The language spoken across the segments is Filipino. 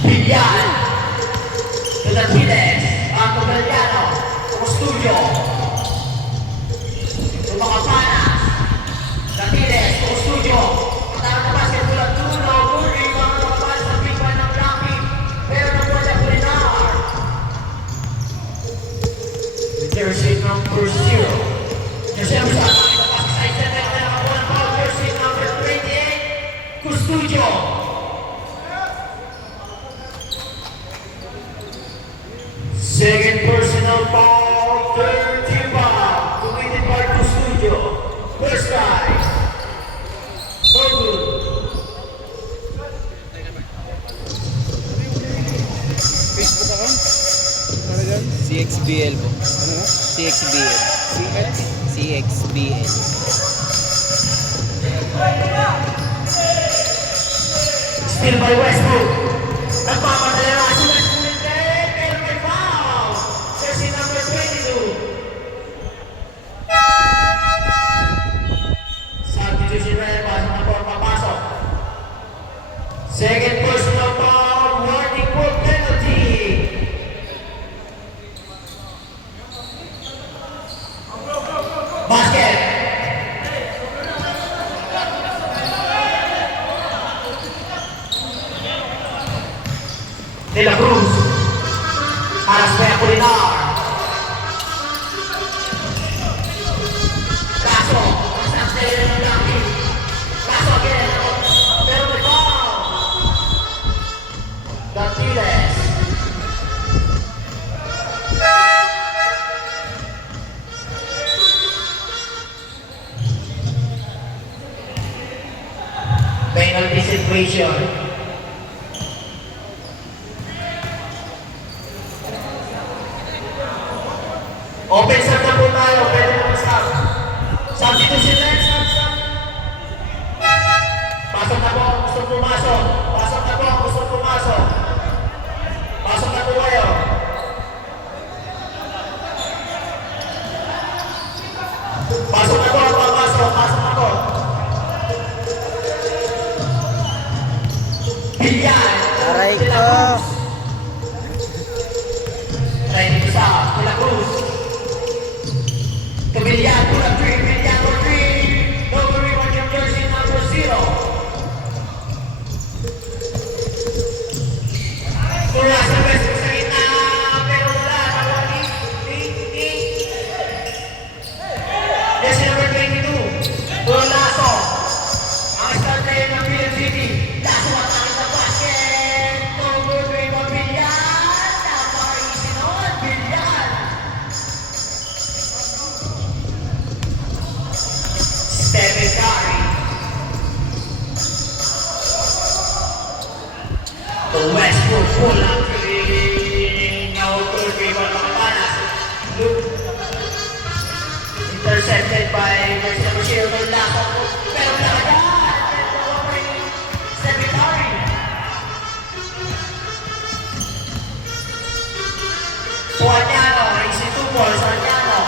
Villan, Tulantiles, Antogaliano, Studio, Lumakapanas, Tulantiles, Studio, Matawag na basketball at tulo, Guri, mga kapal sa bigman ng Lucky, pero na po sa Kulinar. Jersey number 0. Jersey number 0. Nakita pa sa side set na nakakuha ng foul. Jersey number 28. Custudio. Second personal foul. 30 foul. Committed by Custudio. First guy. No good. Facebook account? Ano dyan? CXBL po. Ano na? CXBL. CX? CXBL. Still by Westbrook. Nagpapadala na si Westbrook. Pero may foul. Jersey number 22. Substitution na yan. Pasok na po ang papasok. Second personal foul. Warning for penalty. Basket. De La Cruz. Aras pa Apolinar. Kaso. Isang sila ng Lucky. Kaso again. Pero may foul. Dantiles. Penalty situation. Open stop na po tayo. Pwede na stop. Substitution na yan. Stop. Pasok na po. Gusto pumasok. Pasok na po. Gusto pumasok. Pasok na po kayo. Pasok na po. Pasok. Pasok na po. Villan. Aray De La ko. Cruz. Ready to stop. De La Cruz. To Villan, to the three. Villan for three. Number 1 yung jersey number 0. Mula sa Westbrook sa gitna. Pero wala. Nawali. Jersey number 22. To Lasso. Ang start na yun ng Villan City. Lasso at aking na basket. Number 3 ng Villan. Napaka-isinod. Villan. Stephen Curry. The Westbrook pull up three. Now to dribble Makapanas. Luke. Intercepted by Jersey number 0. Lasso. Pero nakadaan. And the one by Stephen Curry. Suanyano. Easy 2 ball. Suanyano.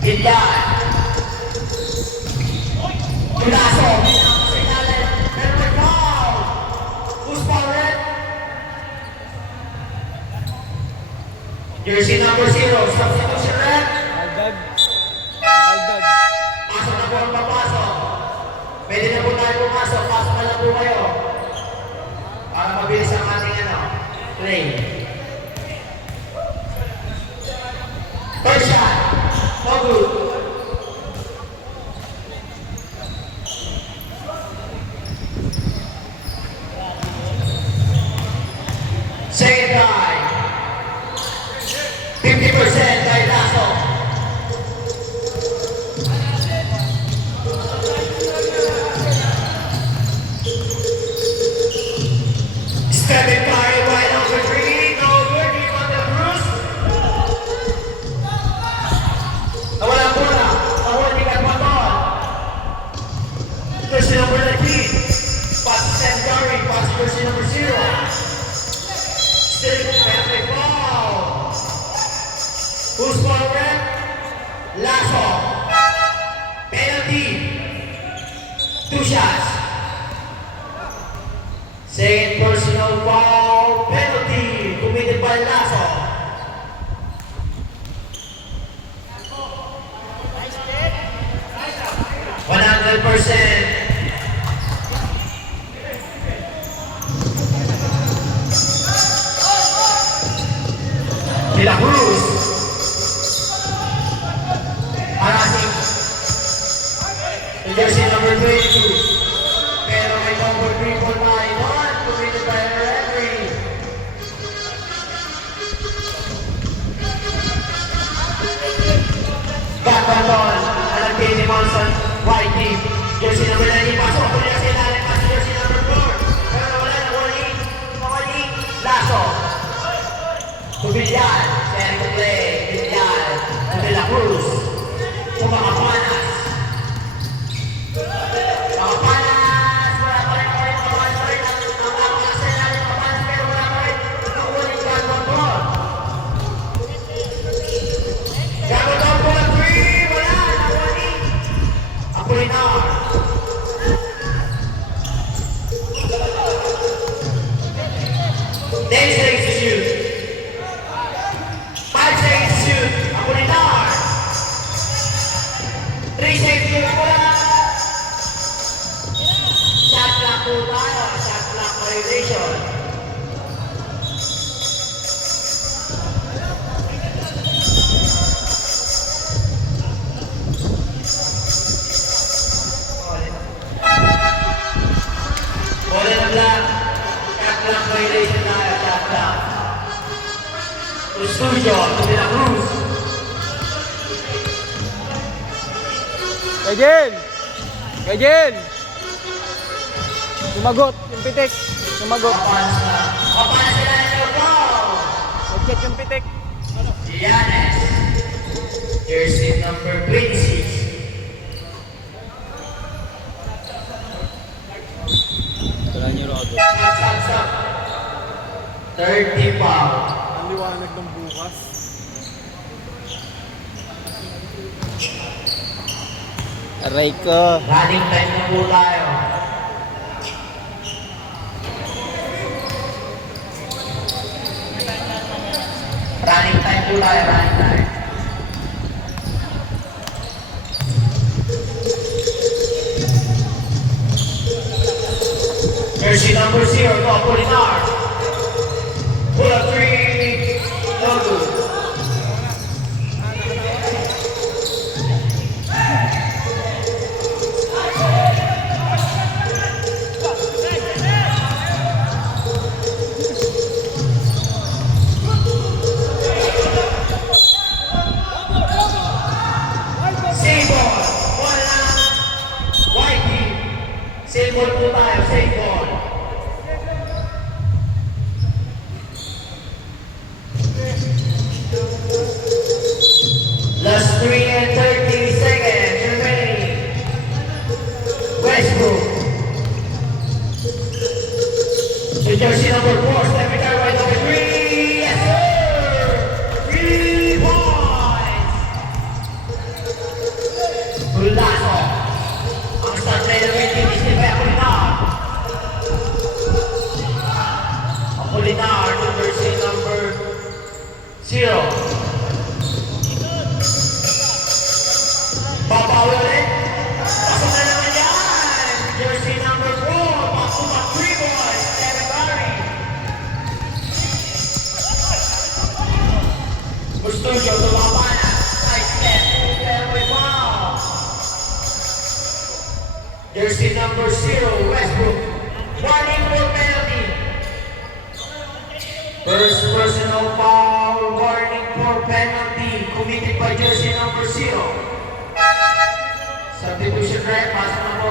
Villan. Tulaso. Villan sa ilalim. Pero may foul. Who's foul red? Jersey number 0. Substitution red. Aldad. Aldad. Pasok na po ang papasok. Pwede na po tayo pumasok. Pasok na lang po kayo. Para mabilis ang ating play. First shot. No good. Second guy. 50% by Lasso. Stephen Curry wide open three. No good. Rebound De La Cruz. Nawala ang bola. Nahuli ka patol. Jersey number 19. Pass to Stephen Curry. Pass to jersey number 0. Still penalty foul. Who's foul red? Lasso. Penalty. 2 shots. Second personal foul penalty committed by Lasso. 100%. De La Cruz. Harassing. The jersey number 22. Pero may number 3 for line 1 committed by the referee. Back on ball. Alam kayo ni Monson. White team. Jersey number 90. Pasok ako nila sa ilalim. Pasok jersey number 4. Pero wala na. Warning. Lasso. To Villar. Send to play. Villar. To De La Cruz. To Makapanas. Makapanas. Wala pa rin ako rin. Makapanas pa rin. Ang mga sa ilalim. Makapanas pero wala pa rin. Nakulit ka ang ball. Gamot ang ball. 3. Wala. Nakulit. Apolinar. Next seconds to shoot. 5 seconds to shoot. Apolinar. 3 seconds to shoot. Wala. Shot clock po tayo. Shot clock violation. Wala na black. Shot clock violation tayo. Shot clock. To Studio. To De La Cruz. Kajel! Kajel! Sumagot, yung pitik. Sumagot. Kapanas na. Kapanas sila na yung ball. Nag-check yung pitik. Giannis. Jersey number 26. Tala niyo Rodo. Stop. 30 foul. Ang liwanag ng bukas. Aray ko. Running time na po tayo. Running time po tayo. Running time. Jersey number 0, to Apolinar. Pull up 3. No good. Save ball. Wala. White team. Save ball po tayo. Save ball. Last 3 and 30 seconds remaining. Westbrook. To jersey number 4, step it right over 3. Yes, sir. 3 points. Lasso. Ang start player ng team is ni Apolinar. Apolinar to jersey number 0. Babawi ulit. Pasok na naman yan. Jersey number 4. Back-to-back 3 boys. Stephen Curry. Bustusyo to Makapanas. Side step. Pero may foul. Jersey number 0. Westbrook. Warning for penalty. First personal foul. Warning for penalty. Committed by jersey number 0. Substitution right, pasok na po.